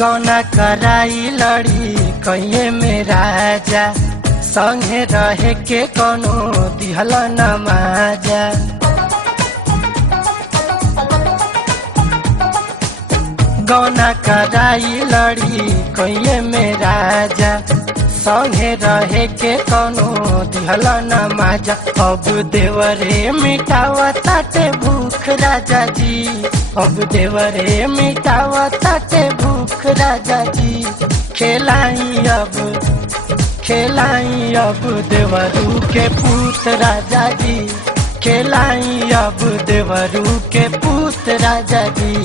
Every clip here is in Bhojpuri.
गौना कराई लड़ी कहिए में राजा, संगे रहे के कोनो दिहल नमाजा। गौना कराई लड़ी कहिए में राजा, संगे रहे के कोनो दिहल नमाजा। अब देवरे मिटावताटे भूख राजा जी, अब देवरे मिटावताटे भूख राजा जी। खेलाई अब देवरू के पूत राजा जी, खेलाई अब देवरू के पूत राजा जी।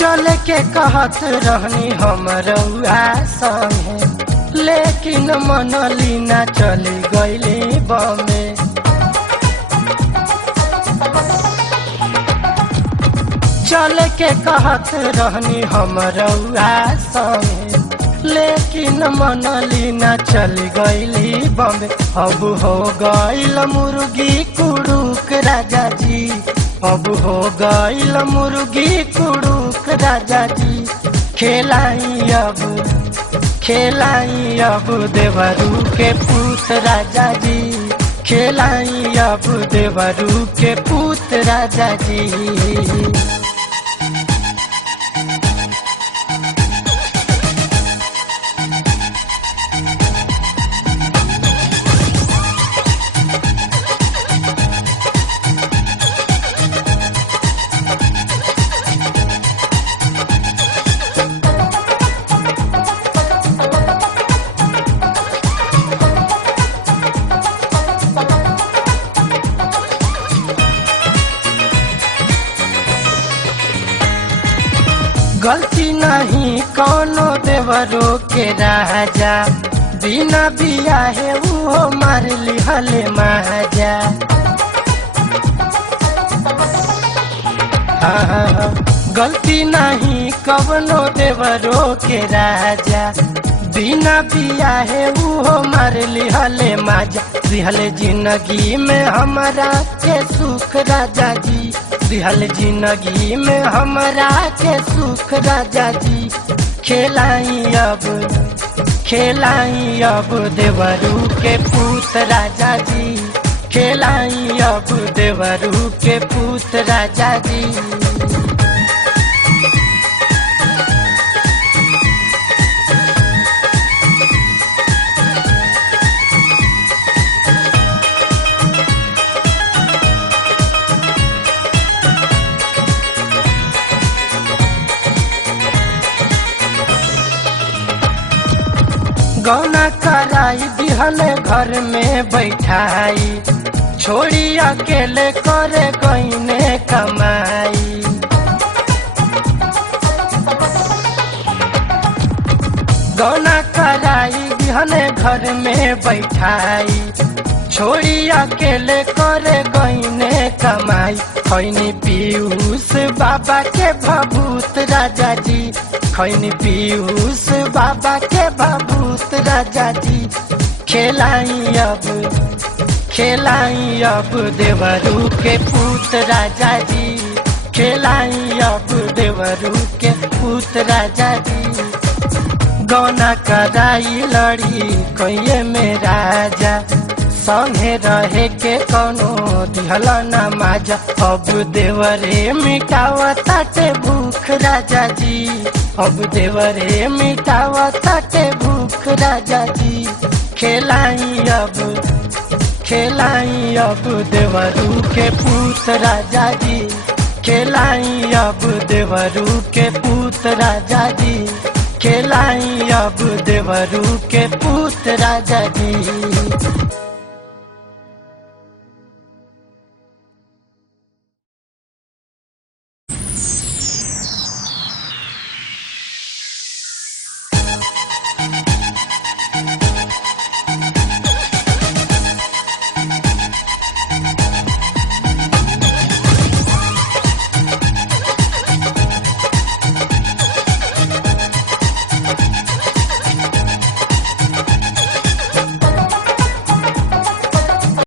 चले के कहत रहनी हम रउआ संगे, लेकिन मनली ना चली गईली बमे। चले के कहत रहनी हम रउआ संगे, लेकिन मनली ना चली गईली बमे। अब हो गईल मुर्गी कुड़ुक राजा जी, अब हो गईल मुर्गी कुड़ुक राजा जी। खेलाई अब देवरू के पूत राजा जी, खेलाई अब देवरू के पूत राजा जी। गलती नहीं कोनो देवरो के राजा, बिना बिया है वो मार लिहले महाजा। गलती नहीं कवनो देवरो के राजा, बिना बिया है वो मार लिहले माजा। दिहले जिंदगी में हमारा के सुख राजा जी, दिहल जिंदगी में हमारा के सुख राजा जी। खेलाई अब देवरू के पूत राजा जी, खेलाई अब देवरू के पूत राजा जी। गौना कराई दिहले घर में बैठाई, छोड़ी अकेले करे गईने कमाई। गौना कराई दिहले घर में बैठाई, छोड़ी अकेले करे गईने कमाई। खैनी पीयूष बाबा के भभूत राजा जी, खैनी पीयूष बाबा के भभूत राजा जी। खेलाई अब देवरू के पूत राजा जी, खेलाई अब देवरू के पूत राजा जी। गौना कराई लड़ी कहिए में राजा, संगे रहे के कोनो दिहल नमाजा। अब देवरे मिटावताटे भूख राजा जी, अब देवरे मिटावताटे भूख राजा जी। खेलाई अब देवरू के पूत राजा जी, खेलाई अब देवरू के पूत राजा जी, खेलाई अब देवरू के पूत राजा जी।